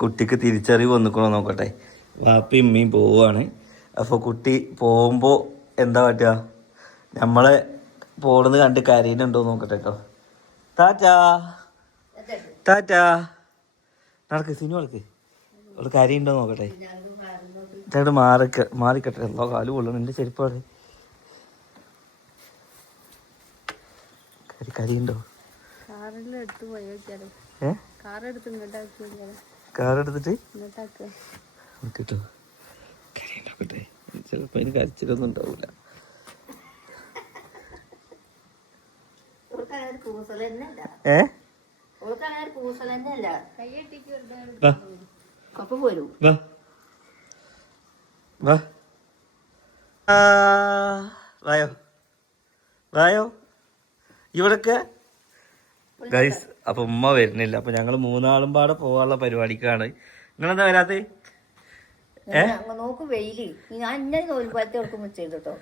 കുട്ടിക്ക് തിരിച്ചറിവ് വന്നിക്കണോ നോക്കട്ടെ. വാപ്പി ഉമ്മയും പോവാണ്. അപ്പോൾ കുട്ടി പോകുമ്പോൾ എന്താ പറ്റുക? നമ്മളെ പോണെന്ന് കണ്ട് കരയുന്നുണ്ടോ നോക്കട്ടെ കേട്ടോ താറ്റാ ടാറ്റാ. നടക്ക് സിനിമ നടക്ക്. അവിടെ കരയുണ്ടോ നോക്കട്ടെ. ചേട്ടൻ മാറിക്ക മാറിക്കട്ടെ. എന്തോ കാൽ കൊള്ളണം എന്റെ ചെരുപ്പാട് കരി കരിയുണ്ടോ എടുത്ത് പോയി ഏ? കാർ എടുത്ത് ഇങ്ങോട്ടാക്കി നോക്കിയാലോ കാർ എടുത്തിട്ട് ഇങ്ങോട്ടാക്കുക കിട്ടോ കരയുണ്ടാക്കട്ടെ ചിലപ്പോ അതിന് കരച്ചിലൊന്നും ഉണ്ടാവില്ല ഏ? വായോ. വായോ. ഇവിടൊക്കെ? ഗൈസ് അപ്പൊ ഉമ്മ വരുന്നില്ല. അപ്പൊ ഞങ്ങൾ മൂന്നാളും പാടെ പോകാനുള്ള പരിപാടിക്കാണ്. നിങ്ങളെന്താ വരാത്തെ? അങ്ങ് നോക്ക് വെയിൽ. ഞാൻ ചെയ്തിട്ടോ.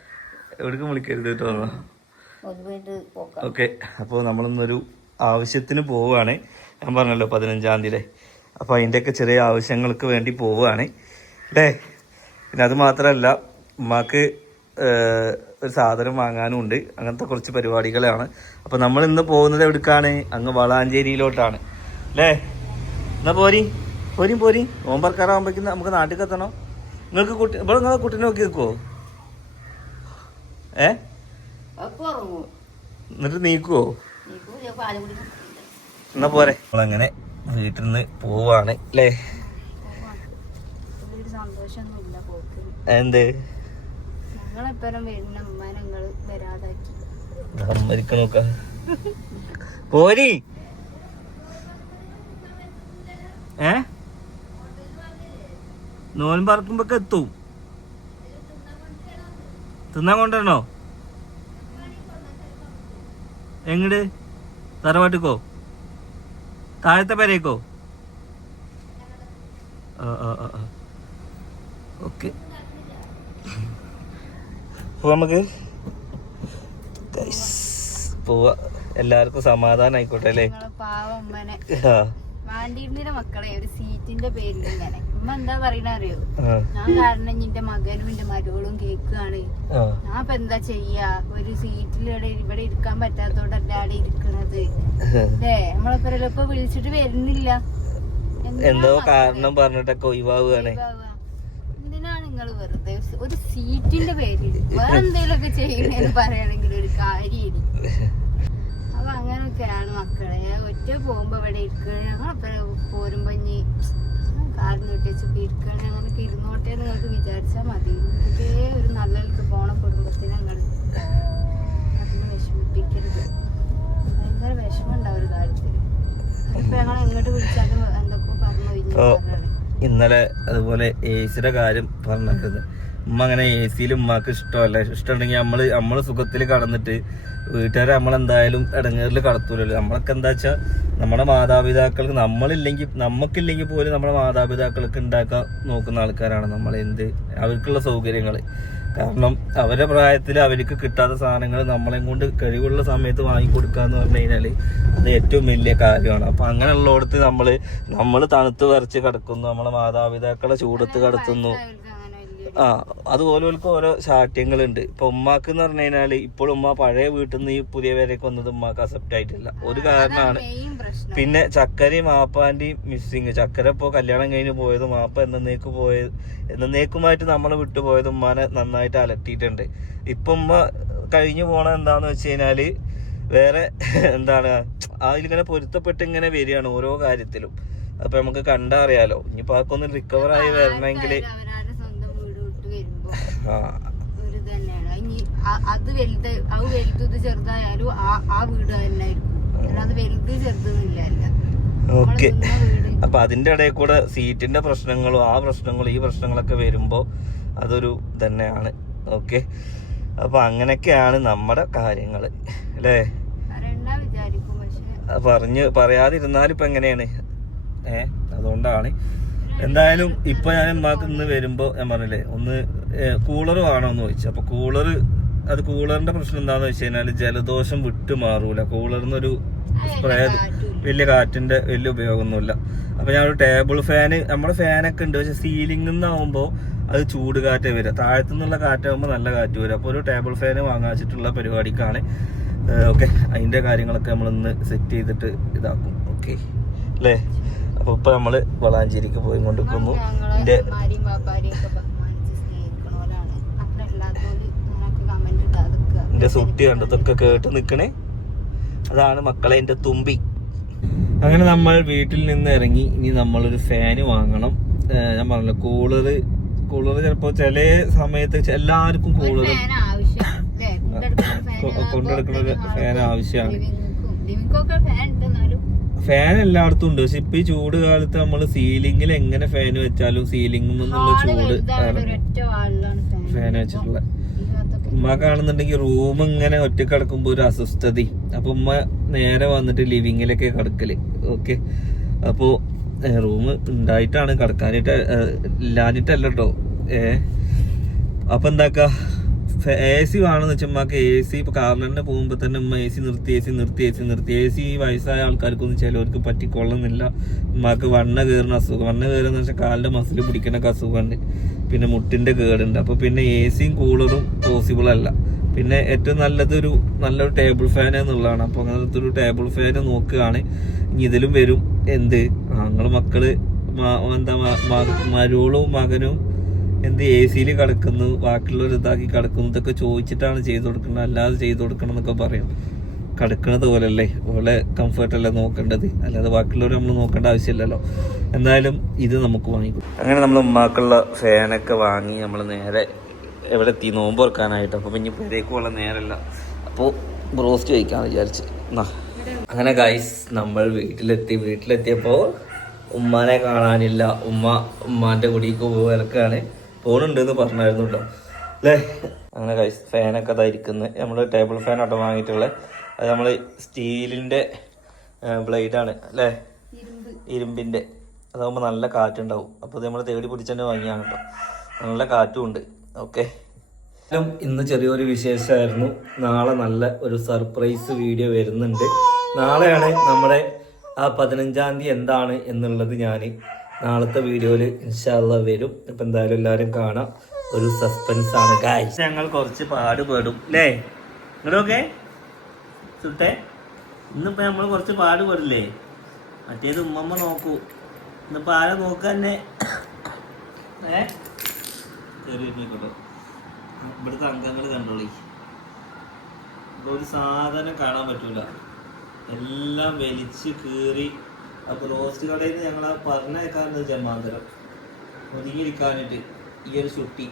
എവിടേക്കും വിളിക്കരുത് കേട്ടോ ഓക്കെ. അപ്പോൾ നമ്മളിന്നൊരു ആവശ്യത്തിന് പോവുകയാണ് ഞാൻ പറഞ്ഞല്ലോ പതിനഞ്ചാം തീയതി അപ്പോൾ അതിന്റെയൊക്കെ ചെറിയ ആവശ്യങ്ങൾക്ക് വേണ്ടി പോവുകയാണ് അല്ലേ പിന്നെ അത് മാത്രമല്ല ഉമ്മാക്ക് ഒരു സാധനം വാങ്ങാനും ഉണ്ട് അങ്ങനത്തെ കുറച്ച് പരിപാടികളാണ്. അപ്പോൾ നമ്മൾ ഇന്ന് പോകുന്നത് എവിടേക്കാണ്? അങ്ങ് വളാഞ്ചേരിയിലോട്ടാണ്. അല്ലേ? എന്നാ പോരി? പോരി പോരി. നോമ്പർക്കാറാകുമ്പോഴേക്കും നമുക്ക് നാട്ടിൽ എത്തണം നിങ്ങൾക്ക് കുട്ടി ഇവിടെ നിങ്ങൾ കുട്ടീനെ നോക്കി നിൽക്കുമോ ഏ? അപ്പൊ എന്നിട്ട് നീക്കുവോ? എന്നാ പോരെ. നമ്മളങ്ങനെ വീട്ടിൽ നിന്ന് പോവാണ്. അല്ലേ എന്ത്? നോക്ക. പോരി. ഏ? നോൻ പറക്കുമ്പോ എത്തും. തിന്നാൻ കൊണ്ടുവരണോ? എങ്ങട്? തറവാട്ടിക്കോ? താഴത്തെ പേരേക്കോ? ആ ആ ആ ഓക്കെ നമുക്ക് പോവാ. എല്ലാവർക്കും സമാധാനം ആയിക്കോട്ടെ അല്ലേ പാവ വാണ്ടിയിരുന്നില്ല മക്കളെ ഒരു സീറ്റിന്റെ പേരിൽ ഇങ്ങനെ. ഉമ്മ എന്താ പറയണ അറിയോ ഞാൻ കാരണം എന്റെ മകനും എന്റെ മരുകളും കേക്കാണ് ഞാൻ ഇപ്പൊ എന്താ ചെയ്യാ? ഒരു സീറ്റിൽ ഇവിടെ ഇവിടെ ഇരിക്കാൻ പറ്റാത്തോണ്ടല്ല അവിടെ ഇരിക്കണത്? അല്ലേ? നമ്മളെപ്പോ വിളിച്ചിട്ട് വരുന്നില്ല. എന്തോ കാരണം പറഞ്ഞിട്ടൊക്കെ ഒഴിവാവുകയാണ്. നിങ്ങൾ വെറുതെ ഒരു സീറ്റിന്റെ പേരിൽ വേറെ എന്തെങ്കിലുമൊക്കെ ചെയ്യണേന്ന് പറയുകയാണെങ്കിൽ ഒരു കാര്യം അപ്പൊ അങ്ങനെയൊക്കെയാണ് മക്കളെ. ഒറ്റ പോകുമ്പോ ഇവിടെ ഇരിക്കണ ഞങ്ങളപ്പോ പോരുമ്പോ ഇനി കാറിന് വിട്ടേച്ചൊക്കെ ഇരിക്കണ അങ്ങനൊക്കെ ഇരുന്നോട്ടെ നിങ്ങൾക്ക് വിചാരിച്ചാൽ മതി. ഇതേ ഒരു നല്ലവർക്ക് പോണ കുടുംബത്തിന് ഞങ്ങൾ അതിന് വിഷമിപ്പിക്കരുത്. ഭയങ്കര വിഷമം ഉണ്ടാവും ഒരു കാര്യത്തിൽ ഇപ്പൊ ഞങ്ങൾ എങ്ങോട്ട് വിളിച്ചാലും എന്തൊക്കെ പറഞ്ഞു ഇന്നലെ അതുപോലെ എ സിയുടെ കാര്യം പറഞ്ഞിരുന്നത് ഉമ്മ അങ്ങനെ എ സിയിൽ ഉമ്മക്ക് ഇഷ്ടമല്ല. ഇഷ്ടമുണ്ടെങ്കിൽ നമ്മൾ നമ്മൾ സുഖത്തിൽ കടന്നിട്ട് വീട്ടുകാരെ നമ്മളെന്തായാലും ഇടങ്ങേറിൽ കടത്തൂലല്ലോ. നമ്മളൊക്കെ എന്താ വെച്ചാൽ നമ്മുടെ മാതാപിതാക്കൾക്ക് നമ്മളില്ലെങ്കിൽ നമുക്കില്ലെങ്കിൽ പോലും നമ്മുടെ മാതാപിതാക്കൾക്ക് ഉണ്ടാക്കാൻ നോക്കുന്ന ആൾക്കാരാണ് നമ്മൾ എന്ത് അവർക്കുള്ള സൗകര്യങ്ങൾ കാരണം അവരുടെ പ്രായത്തിൽ അവർക്ക് കിട്ടാത്ത സാധനങ്ങൾ നമ്മളെ കൊണ്ട് കഴിവുള്ള സമയത്ത് വാങ്ങിക്കൊടുക്കുക എന്ന് പറഞ്ഞു കഴിഞ്ഞാൽ അത് ഏറ്റവും വലിയ കാര്യമാണ്. അപ്പൊ അങ്ങനെയുള്ളടത്ത് നമ്മൾ നമ്മൾ തണുത്ത് വരച്ച് കിടക്കുന്നു നമ്മളെ മാതാപിതാക്കളെ ചൂടത്ത് കടത്തുന്നു. ആ അതുപോലെ ഓരോ ശാഠ്യങ്ങളുണ്ട്. ഇപ്പൊ ഉമ്മാക്ക് എന്ന് പറഞ്ഞു കഴിഞ്ഞാൽ ഇപ്പോൾ ഉമ്മ പഴയ വീട്ടിൽ നിന്ന് ഈ പുതിയ പേരേക്ക് വന്നത് ഉമ്മാക്ക് അക്സെപ്റ്റ് ആയിട്ടില്ല. ഒരു കാരണമാണ് പിന്നെ ചക്കരയും മാപ്പാന്റെയും മിസ്സിങ് ചക്കര ഇപ്പോ കല്യാണം കഴിഞ്ഞ് പോയത് മാപ്പ എന്നേക്ക് പോയത് എന്നേക്കുമായിട്ട് നമ്മളെ വിട്ടുപോയത് ഉമ്മാനെ നന്നായിട്ട് അലട്ടിയിട്ടുണ്ട്. ഇപ്പൊ ഉമ്മ കഴിഞ്ഞു പോണ എന്താന്ന് വെച്ച് കഴിഞ്ഞാൽ വേറെ എന്താണ് അതിലിങ്ങനെ പൊരുത്തപ്പെട്ട് ഇങ്ങനെ വരികയാണ് ഓരോ കാര്യത്തിലും. അപ്പൊ നമുക്ക് കണ്ടറിയാലോ ഇനിയിപ്പോ അതൊക്കെ ഒന്ന് റിക്കവർ ആയി വരണമെങ്കിൽ അവരാരുടെ സ്വന്തം വീട് വിട്ട് വരുമ്പോ ആ ഒരു തന്നെയാണ് ഇനി അ- അത് വലുത് അത് വലുത് ഇത് ചെറുതായാലും ആ വീട് വലുത് ചെറുതൊന്നുമില്ല ഓക്കെ. അപ്പൊ അതിന്റെ ഇടയിൽ കൂടെ സീറ്റിന്റെ പ്രശ്നങ്ങളും ആ പ്രശ്നങ്ങളും ഈ പ്രശ്നങ്ങളൊക്കെ വരുമ്പോ അതൊരു തന്നെയാണ് ഓക്കെ. അപ്പൊ അങ്ങനെയൊക്കെയാണ് നമ്മുടെ കാര്യങ്ങൾ അല്ലേ? പറഞ്ഞ് പറയാതിരുന്നാലും ഇപ്പൊ എങ്ങനെയാണ്? ഏഹ് അതുകൊണ്ടാണ് എന്തായാലും ഇപ്പൊ ഞാൻ ഉമ്മാക്ക് ഇന്ന് വരുമ്പോ ഞാൻ പറഞ്ഞില്ലേ ഒന്ന് കൂളർ വേണോന്ന് ചോദിച്ചു. അപ്പൊ കൂളർ അത് കൂളറിന്റെ പ്രശ്നം എന്താന്ന് വെച്ച് കഴിഞ്ഞാൽ ജലദോഷം വിട്ടു മാറൂല. കൂളറിന്നൊരു സ്പ്രേ വലിയ കാറ്റിന്റെ വലിയ ഉപയോഗമൊന്നുമില്ല. അപ്പൊ ഞാൻ ഒരു ടേബിൾ ഫാന് നമ്മുടെ ഫാനൊക്കെ ഉണ്ട്. പക്ഷെ സീലിംഗിൽ നിന്നാവുമ്പോൾ അത് ചൂട് കാറ്റേ വരിക താഴത്തു നിന്നുള്ള കാറ്റാകുമ്പോൾ നല്ല കാറ്റ് വരും. അപ്പോൾ ഒരു ടേബിൾ ഫാന് വാങ്ങാച്ചിട്ടുള്ള പരിപാടിക്കാണ്. ഓക്കെ അതിന്റെ കാര്യങ്ങളൊക്കെ നമ്മൾ ഇന്ന് സെറ്റ് ചെയ്തിട്ട് ഇതാക്കും. ഓക്കെ അല്ലേ അപ്പൊ ഇപ്പൊ നമ്മൾ വളാഞ്ചേരിക്ക് പോയി കൊണ്ടിരിക്കുന്നു. എന്റെ എന്റെ സുട്ടി കണ്ടതൊക്കെ കേട്ട് നിക്കണേ. അതാണ് മക്കളെ എന്റെ തുമ്പി. അങ്ങനെ നമ്മൾ വീട്ടിൽ നിന്ന് ഇറങ്ങി ഇനി നമ്മളൊരു ഫാന് വാങ്ങണം. ഞാൻ പറഞ്ഞല്ലോ കൂളർ കൂളർ ചിലപ്പോ ചില സമയത്ത് എല്ലാവർക്കും കൂളർ ഫാൻ ആവശ്യമാണ് ല്ലേ? കൊണ്ടെടുക്കുന്ന ഫാൻ ആവശ്യമാണ്. ഫാൻ എല്ലായിടത്തും ഉണ്ട്. പക്ഷെ ഇപ്പൊ ഈ ചൂട് കാലത്ത് നമ്മൾ സീലിംഗിൽ എങ്ങനെ ഫാൻ വെച്ചാലും സീലിംഗിൽ നിന്നുള്ള ചൂട് ഫാൻ വെച്ചിട്ടുള്ള. ഉമ്മ കാണുന്നുണ്ടെങ്കിൽ റൂം ഇങ്ങനെ ഒറ്റ കിടക്കുമ്പോ ഒരു അസ്വസ്ഥത. അപ്പൊ ഉമ്മ നേരെ വന്നിട്ട് ലിവിങ്ങിലൊക്കെ കിടക്കൽ. ഓക്കെ അപ്പോ റൂം ഉണ്ടായിട്ടാണ് കിടക്കാനായിട്ട് ഇല്ലാഞ്ഞിട്ടല്ലോ കേട്ടോ ഏ? അപ്പൊ എന്താക്ക? എ സി വേണമെന്ന് വെച്ചാൽ ഉമ്മക്ക് എ സി ഇപ്പൊ കാറിലെന്നെ പോകുമ്പോ തന്നെ ഉമ്മ എ സി നിർത്തി എ സി നിർത്തി എ സി നിർത്തി. എ സി വയസ്സായ ആൾക്കാർക്കൊന്നും ചിലവർക്ക് പറ്റിക്കൊള്ളുന്നില്ല. ഉമ്മക്ക് വണ്ണ കയറുന്ന അസുഖം. വണ്ണ കയറുന്ന വെച്ചാൽ കാലിന്റെ മസിൽ പിടിക്കണൊക്കെ അസുഖമുണ്ട് പിന്നെ മുട്ടിന്റെ കേടുണ്ട്. അപ്പൊ പിന്നെ എ സിയും കൂളറും പോസിബിൾ അല്ല. പിന്നെ ഏറ്റവും നല്ലതൊരു നല്ലൊരു ടേബിൾ ഫാൻ എന്നുള്ളതാണ്. അപ്പൊ അങ്ങനത്തെ ഒരു ടേബിൾ ഫാൻ നോക്കുകയാണ്. ഇനി ഇതിലും വരും. എന്ത്? ഞങ്ങൾ മക്കൾ എന്താ മരുവളും മകനും എന്ത് എ സിയിൽ കിടക്കുന്നു ബാക്കിയുള്ളവർ ഇതാക്കി കിടക്കുന്നു ഇതൊക്കെ ചോദിച്ചിട്ടാണ് ചെയ്തു കൊടുക്കുന്നത്. അല്ലാതെ ചെയ്തു കൊടുക്കണം എന്നൊക്കെ പറയും. കിടക്കുന്നത് പോലല്ലേ? ഓളെ കംഫർട്ട് അല്ലേ നോക്കേണ്ടത്? അല്ലാതെ ബാക്കിയുള്ളവർ നമ്മൾ നോക്കേണ്ട ആവശ്യമില്ലല്ലോ. എന്തായാലും ഇത് നമുക്ക് വാങ്ങിക്കും അങ്ങനെ നമ്മൾ ഉമ്മാക്കുള്ള ഫാനൊക്കെ വാങ്ങി നമ്മൾ നേരെ എവിടെ എത്തി? നോമ്പ് ഓർക്കാനായിട്ട് അപ്പോൾ പിന്നെ പെരേക്കുള്ള നേരമല്ല അപ്പോൾ ബ്രോസ്റ്റ് കഴിക്കാമെന്ന് വിചാരിച്ച്. അങ്ങനെ ഗൈസ് നമ്മൾ വീട്ടിലെത്തി. വീട്ടിലെത്തിയപ്പോൾ ഉമ്മാനെ കാണാനില്ല. ഉമ്മ ഉമ്മാന്റെ കുടിക്ക് പോകാനൊക്കെയാണ് പോകുന്നുണ്ട് എന്ന് പറഞ്ഞായിരുന്നു കേട്ടോ അല്ലേ അങ്ങനെ ഗൈസ് ഫാനൊക്കെ അതായിരിക്കുന്നത് നമ്മൾ ടേബിൾ ഫാൻ ആട്ടോ വാങ്ങിയിട്ടുള്ളത് അത് നമ്മൾ സ്റ്റീലിന്റെ ബ്ലേഡാണ് അല്ലേ ഇരുമ്പ്. ഇരുമ്പിന്റെ അതാകുമ്പോൾ നല്ല കാറ്റുണ്ടാവും. അപ്പോൾ നമ്മൾ തേടി പിടിച്ച് തന്നെ വാങ്ങിയാണ് കേട്ടോ നല്ല കാറ്റും ഉണ്ട്. ഓക്കെ. ഇന്ന് ചെറിയൊരു വിശേഷമായിരുന്നു നാളെ നല്ല ഒരു സർപ്രൈസ് വീഡിയോ വരുന്നുണ്ട്. നാളെയാണ് നമ്മുടെ ആ പതിനഞ്ചാം തീയതി എന്താണ് എന്നുള്ളത് ഞാൻ നാളത്തെ വീഡിയോയിൽ ഇൻഷാല്ല വരും. ഇപ്പം എന്തായാലും എല്ലാവരും കാണാം. ഒരു സസ്പെൻസ് ആണ് ഞങ്ങൾ കുറച്ച് പാടുപെടും അല്ലേ ഇങ്ങോട്ടൊക്കെ സുട്ടേ ഇന്നിപ്പോ നമ്മൾ കുറച്ച് പാടുപെടില്ലേ? മറ്റേത് ഉമ്മമ്മ നോക്കൂ. ഇന്നിപ്പോ ആരെ നോക്കാന്നെ ഏ? ചെറിയ ഇവിടുത്തെ അംഗങ്ങൾ കണ്ടോളി. ഒരു സാധനം കാണാൻ പറ്റൂല. എല്ലാം വലിച്ച് കീറി അപ്പൊ റോസ്റ്റ് കടയിൽ നിന്ന് ഞങ്ങൾ ആ പറഞ്ഞേക്കാറുണ്ട് ജമാന്തരം ഒതുങ്ങിയിരിക്കാനിട്ട് ഈ ഒരു ചുട്ടി.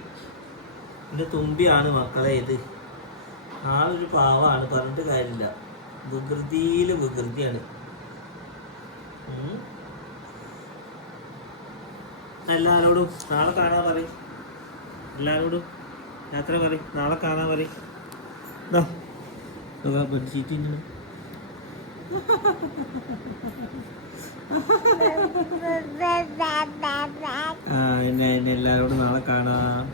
എന്റെ തുമ്പിയാണ് മക്കളെ ഇത്. ആളൊരു പാവാണ്. പറഞ്ഞിട്ട് കാര്യമില്ല. വികൃതിയിൽ വികൃതിയാണ്. എല്ലാവരോടും നാളെ കാണാൻ പറയും. എല്ലാരോടും യാത്ര പറയും. നാളെ കാണാൻ പറയും. ബെഡ്ഷീറ്റ് ആ എന്നെ എന്നെ എല്ലാരോടും നാളെ കാണാം